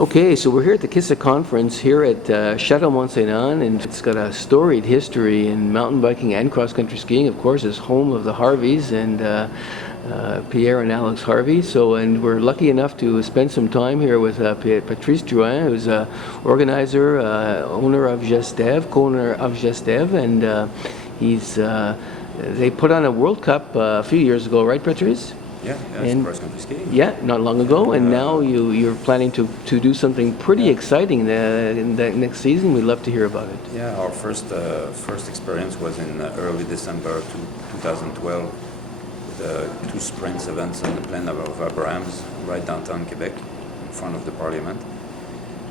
Okay, so we're here at the KISSA conference here at Chateau Mont-Saint-Anne, and it's got a storied history in mountain biking and cross-country skiing. Of course, it's home of the Harveys and Pierre and Alex Harvey. And we're lucky enough to spend some time here with Patrice Drouin, who's organizer, owner of Gestev, co-owner of Gestev, and they put on a World Cup a few years ago, right, Patrice? Yeah, it's cross-country skiing. Yeah, not long ago, and now you're planning to do something pretty exciting in the next season. We'd love to hear about it. Yeah, our first experience was in early December 2012 with two sprints events on the plain of Abrahams, right downtown Quebec, in front of the Parliament.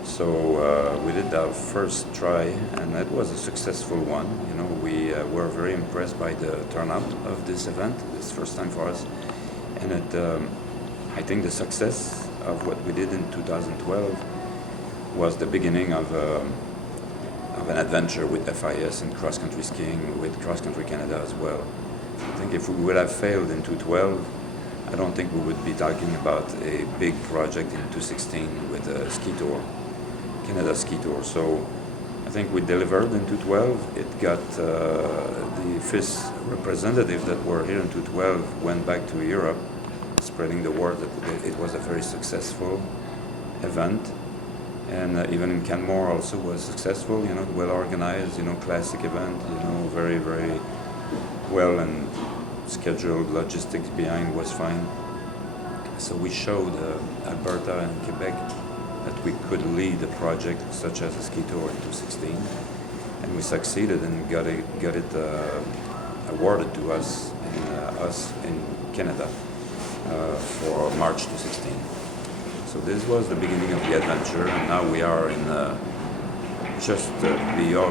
So we did our first try, and it was a successful one. You know, we were very impressed by the turnout of this event. It's first time for us. And I think the success of what we did in 2012 was the beginning of an adventure with FIS and cross-country skiing, with Cross Country Canada as well. I think if we would have failed in 2012, I don't think we would be talking about a big project in 2016 with a ski tour, Canada Ski Tour. So I think we delivered in 2012. It got the FIS representatives that were here in 2012 went back to Europe, spreading the word that it was a very successful event. And even in Canmore also was successful, you know, well organized, you know, classic event, you know, very, very well and scheduled, logistics behind was fine. So we showed Alberta and Quebec that we could lead a project such as a ski tour in 2016, and we succeeded and got it awarded to us in Canada for March 2016. So this was the beginning of the adventure, and now we are in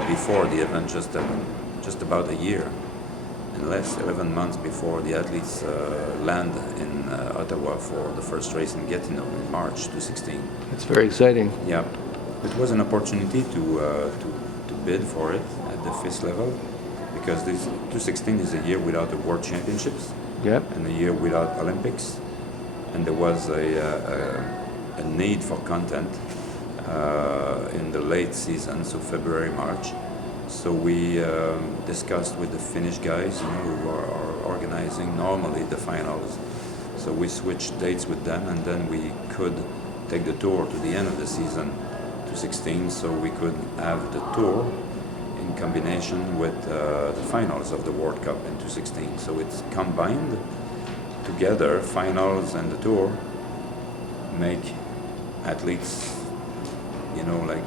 before the event, just about a year, and less 11 months before the athletes land in Ottawa for the first race in Gatineau in March 2016. It's very exciting. Yeah, it was an opportunity to bid for it at the FIS level, because this 2016 is a year without the World Championships. Yep. And a year without Olympics, and there was a need for content in the late season, so February, March. So we discussed with the Finnish guys, you know, who are organizing normally the finals. So we switched dates with them, and then we could take the tour to the end of the season, 2016, so we could have the tour in combination with the finals of the World Cup in 2016. So it's combined together, finals and the tour make athletes, you know, like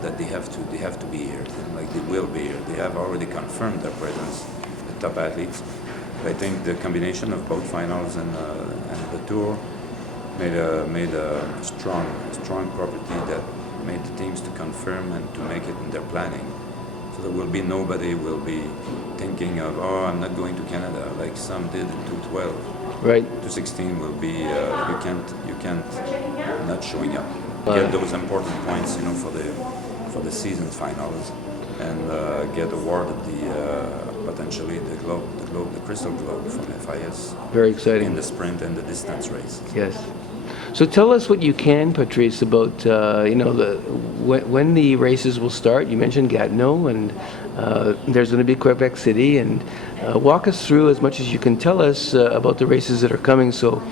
that they have to be here, and like they will be here. They have already confirmed their presence, the top athletes. But I think the combination of both finals and the tour made a strong property that made the teams to confirm and to make it in their planning. So there will be nobody will be thinking of, oh, I'm not going to Canada, like some did in 2012. Right. 2016 will be you can't not showing up. Get those important points, you know, for the season finals, and get awarded potentially the Crystal Globe from FIS. Very exciting. In the sprint and the distance race. Yes. So tell us what you can, Patrice, about when the races will start. You mentioned Gatineau, and there's going to be Quebec City, and walk us through as much as you can tell us about the races that are coming, so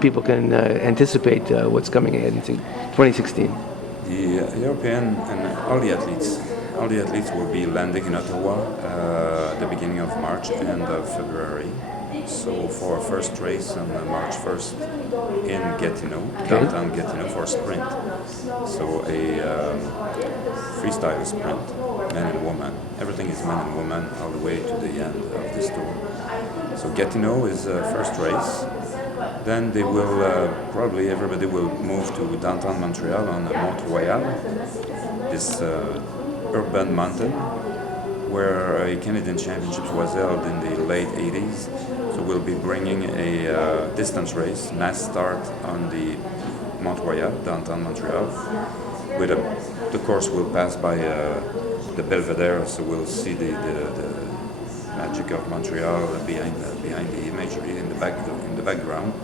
people can anticipate what's coming ahead in 2016. The European and all the athletes will be landing in Ottawa at the beginning of March, end of February. So for our first race on March 1st in Gatineau, downtown Gatineau, for a sprint. So a freestyle sprint, men and women. Everything is men and women all the way to the end of this tour. So Gatineau is the first race. Then they will probably everybody will move to downtown Montreal on Mont Royal, this urban mountain where a Canadian Championships was held in the late 80s. So we'll be bringing a distance race, mass start on the Mont Royal, downtown Montreal. The course will pass by the Belvedere, so we'll see the magic of Montreal behind the imagery in the background.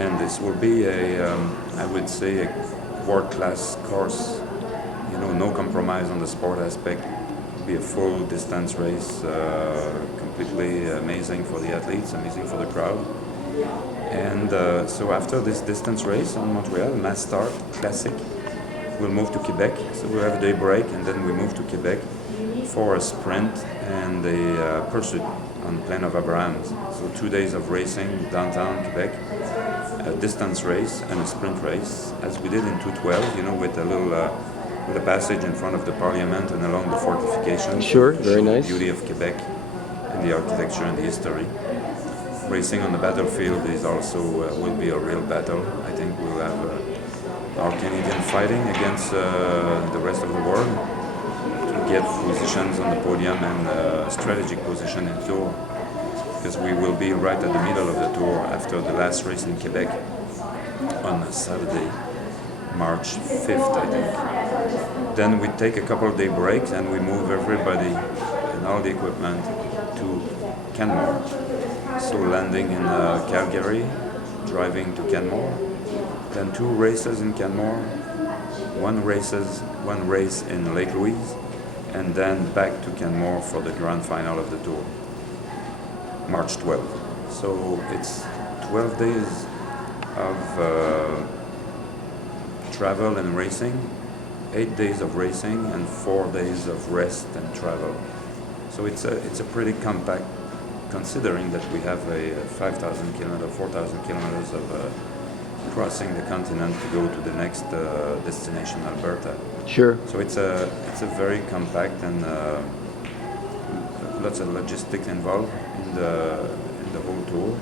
and this will be I would say, a world-class course. No compromise on the sport aspect. It'll be a full distance race, completely amazing for the athletes, amazing for the crowd. And so after this distance race on Montreal, mass start, classic, we'll move to Quebec. So we'll have a day break, and then we move to Quebec for a sprint and a pursuit on the Plain of Abrahams. So 2 days of racing downtown Quebec, a distance race and a sprint race, as we did in 2012, with a little with a passage in front of the Parliament and along the fortifications. Sure, to very show nice. The beauty of Quebec and the architecture and the history. Racing on the battlefield is also will be a real battle. I think we'll have our Canadian fighting against the rest of the world to get positions on the podium and strategic position in Tour, because we will be right at the middle of the Tour after the last race in Quebec on a Saturday, March 5th, I think. Then we take a couple of day breaks and we move everybody and all the equipment to Canmore. So landing in Calgary, driving to Canmore, then 2 races in Canmore, one race in Lake Louise, and then back to Canmore for the grand final of the Tour, March 12th. So it's 12 days of travel and racing, 8 days of racing, and 4 days of rest and travel. So it's a pretty compact, considering that we have a 5,000 kilometers, 4,000 kilometers of crossing the continent to go to the next destination, Alberta. Sure. So it's a very compact and lots of logistics involved in the whole tour.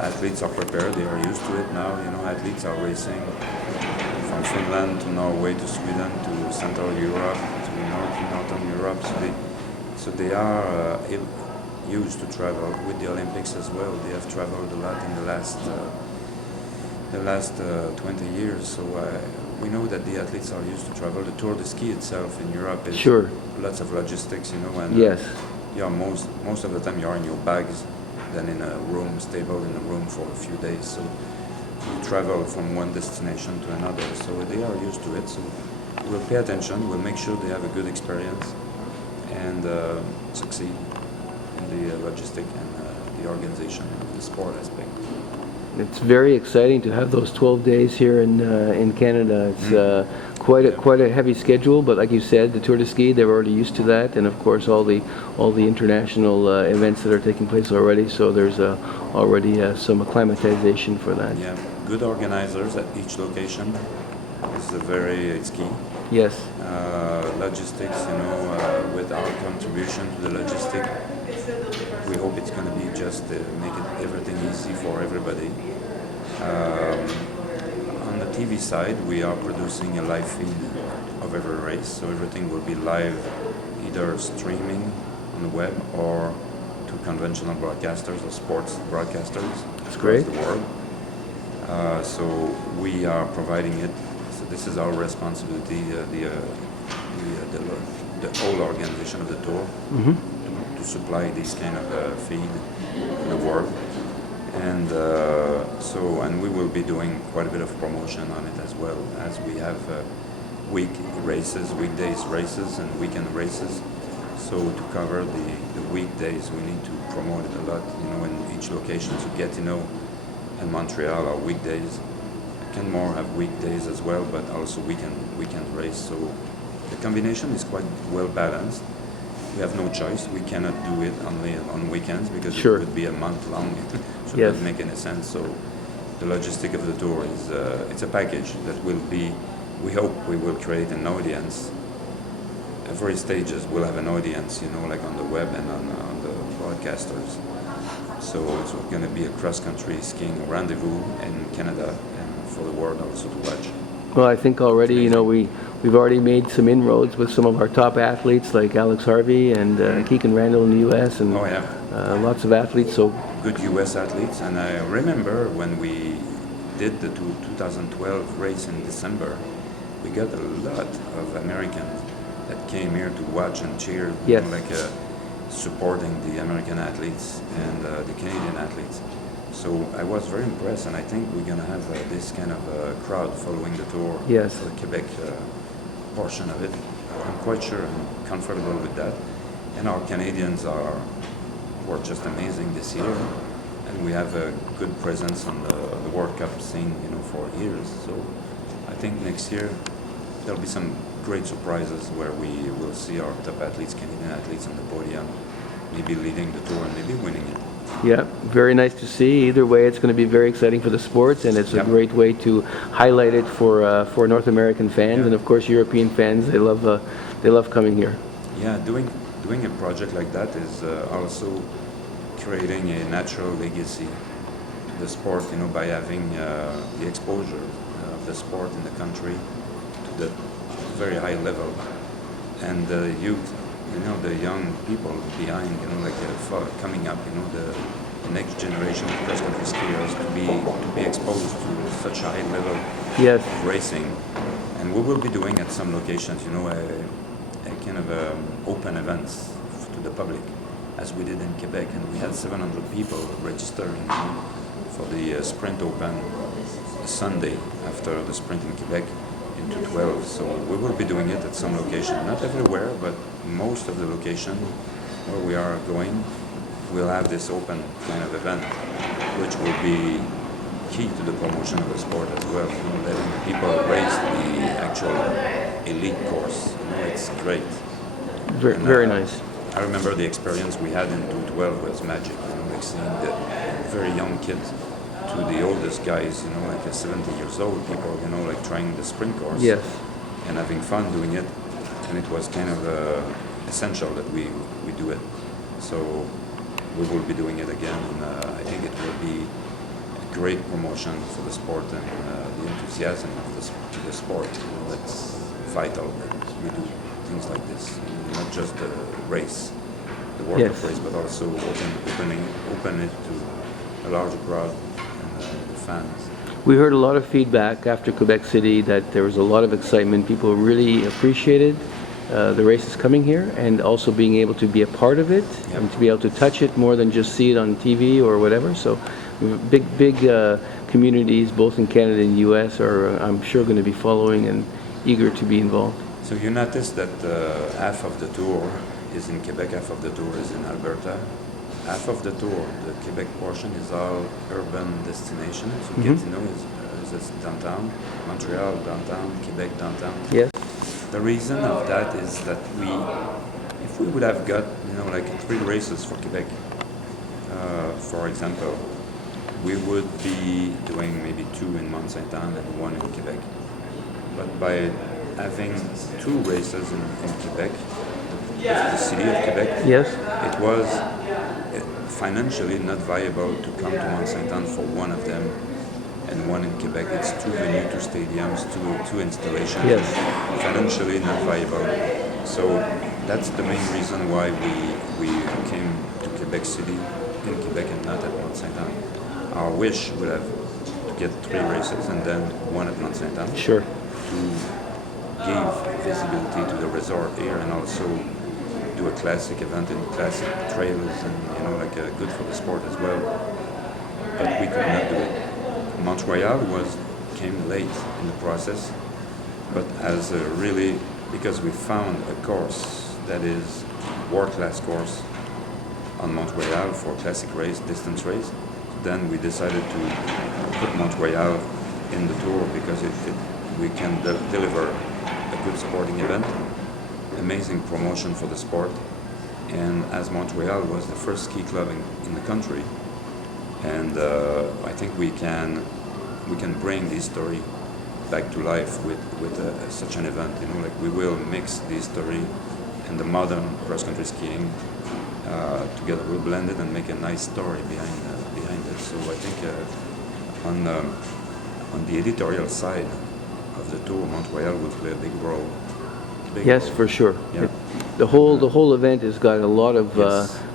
Athletes are prepared; they are used to it now. Athletes are racing from Finland to Norway to Sweden to Central Europe to Northern Europe. So they are used to travel with the Olympics as well. They have traveled a lot in the last 20 years. So we know that the athletes are used to travel. The Tour de Ski itself in Europe is Sure. lots of logistics, and Yes. most of the time you're in your bags, then in a room, stable in a room for a few days. So you travel from one destination to another. So they are used to it. So we'll pay attention. We'll make sure they have a good experience and succeed in the logistic and the organization of the sport aspect. It's very exciting to have those 12 days here in Canada. It's quite a heavy schedule, but like you said, the Tour de Ski, they're already used to that, and of course all the international events that are taking place already. So there's already some acclimatization for that. Yeah, good organizers at each location it's key. Yes. Logistics, with our contribution to the logistic, we hope it's going to be just make everything easy for everybody. On the TV side, we are producing a live feed of every race, so everything will be live, either streaming on the web or to conventional broadcasters or sports broadcasters across the world. So we are providing it. So this is our responsibility, the whole organization of the tour, to supply this kind of feed to the world. And and we will be doing quite a bit of promotion on it as well, as we have weekdays races and weekend races. So to cover the weekdays, we need to promote it a lot, in each location to get in Montreal our weekdays. Canmore have weekdays as well, but also weekend race. So the combination is quite well balanced. We have no choice. We cannot do it only on weekends because Sure. it would be a month long. So Yes. it doesn't make any sense. So the logistic of the tour is it's a package that will be. We hope we will create an audience. Every stages will have an audience, like on the web and on the broadcasters. So it's going to be a cross-country skiing rendezvous in Canada and for the world also to watch. Well, I think already, we've already made some inroads with some of our top athletes like Alex Harvey and Keegan Randall in the U.S. and Oh yeah. Lots of athletes. So Good U.S. athletes, and I remember when we did the 2012 race in December, we got a lot of Americans that came here to watch and cheer, Yes. supporting the American athletes and the Canadian athletes. So I was very impressed, and I think we're going to have this kind of crowd following the tour Yes. for the Quebec portion of it. I'm quite sure I'm comfortable with that. And our Canadians were just amazing this year, and we have a good presence on the World Cup scene, for years. So I think next year there'll be some great surprises where we will see our top athletes, Canadian athletes, on the podium, maybe leading the tour and maybe winning it. Yeah, very nice to see. Either way, it's going to be very exciting for the sports, and it's a great way to highlight it for North American fans, and of course European fans. They love coming here. Yeah, doing a project like that is also creating a natural legacy of the sport. By having the exposure of the sport in the country to the very high level, and the youth. The young people behind, coming up, the next generation of cross-country skiers to be exposed to such a high level of racing. And we will be doing at some locations, a kind of open events to the public, as we did in Quebec, and we had 700 people registering for the Sprint Open Sunday after the sprint in Quebec into 12. So we will be doing it at some location, not everywhere, but most of the location where we are going, we'll have this open kind of event, which will be key to the promotion of the sport as well. Letting people race the actual elite course. It's great. Very nice. I remember the experience we had in 2012 was magic. Seeing the very young kids to the oldest guys, 70 years old people, trying the sprint course. Yes. And having fun doing it. And it was kind of essential that we do it. So we will be doing it again, and I think it will be a great promotion for the sport and the enthusiasm of the sport. That's vital that we do things like this, not just the race, the World Cup race, but also open it to a larger crowd and the fans. We heard a lot of feedback after Quebec City that there was a lot of excitement. People really appreciated the races coming here, and also being able to be a part of it and to be able to touch it more than just see it on TV or whatever. So big communities both in Canada and US are, I'm sure, going to be following and eager to be involved. So you notice that half of the tour is in Quebec, half of the tour is in Alberta. Half of the tour, the Quebec portion, is all urban destinations. So Gatineau is downtown, Montreal downtown, Quebec downtown. Yes. The reason of that is that if we would have got, 3 races for Quebec, for example, we would be doing maybe 2 in Mont Saint-Anne and 1 in Quebec. But by having 2 races in Quebec, the city of Quebec, it was financially not viable to come to Mont Saint-Anne for one of them and one in Quebec. It's 2 venues, 2 stadiums, 2 installations. Yes. Financially not viable. So that's the main reason why we came to Quebec City in Quebec and not at Mont Saint-Anne. Our wish would have to get 3 races and then 1 at Mont Saint-Anne. Sure. To give visibility to the resort here and also do a classic event in classic trails and good for the sport as well. But we could not do it. Montreal came late in the process, but as really, because we found a course that is world-class course on Montreal for classic race, distance race, then we decided to put Montreal in the tour because we can deliver a good sporting event, amazing promotion for the sport, and as Montreal was the first ski club in the country, and I think we can bring this story back to life with such an event. We will mix the history and the modern cross-country skiing together. We'll blend it and make a nice story behind it. So I think on the editorial side of the tour, Montreal will play a big role. Yes, for sure. Yeah. The whole event has got a lot of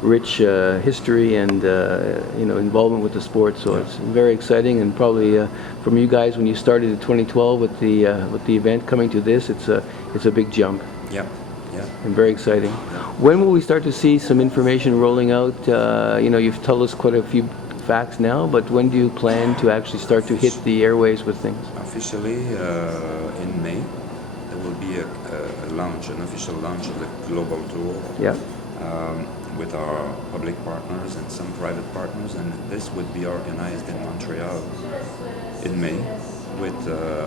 rich history and involvement with the sport. So it's very exciting, and probably from you guys when you started in 2012 with the event coming to this, it's a big jump. Yeah. And very exciting. When will we start to see some information rolling out? You've told us quite a facts now, but when do you plan to actually start to hit the airways with things? Officially, in May, there will be a launch, an official launch of the global tour. Yeah. With our public partners and some private partners, and this would be organized in Montreal in May with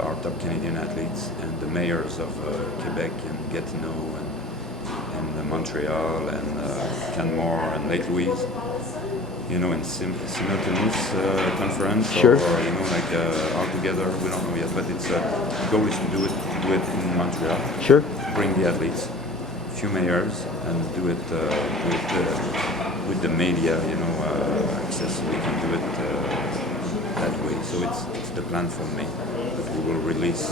our top Canadian athletes and the mayors of Quebec and Gatineau and Montreal and Canmore and Lake Louise. You know, in simultaneous conference, Sure. or you know, like all together. We don't know yet, but it's the goal is to do it in Montreal. Sure. Bring the athletes, few mayors, and do it with the media, you know, access. We can do it that way. So it's the plan for May, but we will release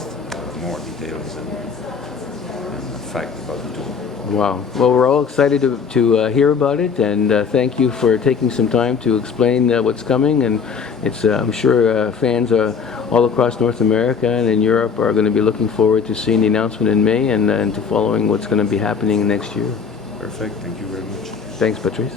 more details and fact about the tour. Wow. Well, we're all excited to hear about it, and thank you for taking some time to explain what's coming. And it's I'm sure fans all across North America and in Europe are going to be looking forward to seeing the announcement in May and to following what's going to be happening next year. Perfect. Thank you very much. Thanks, Patrice.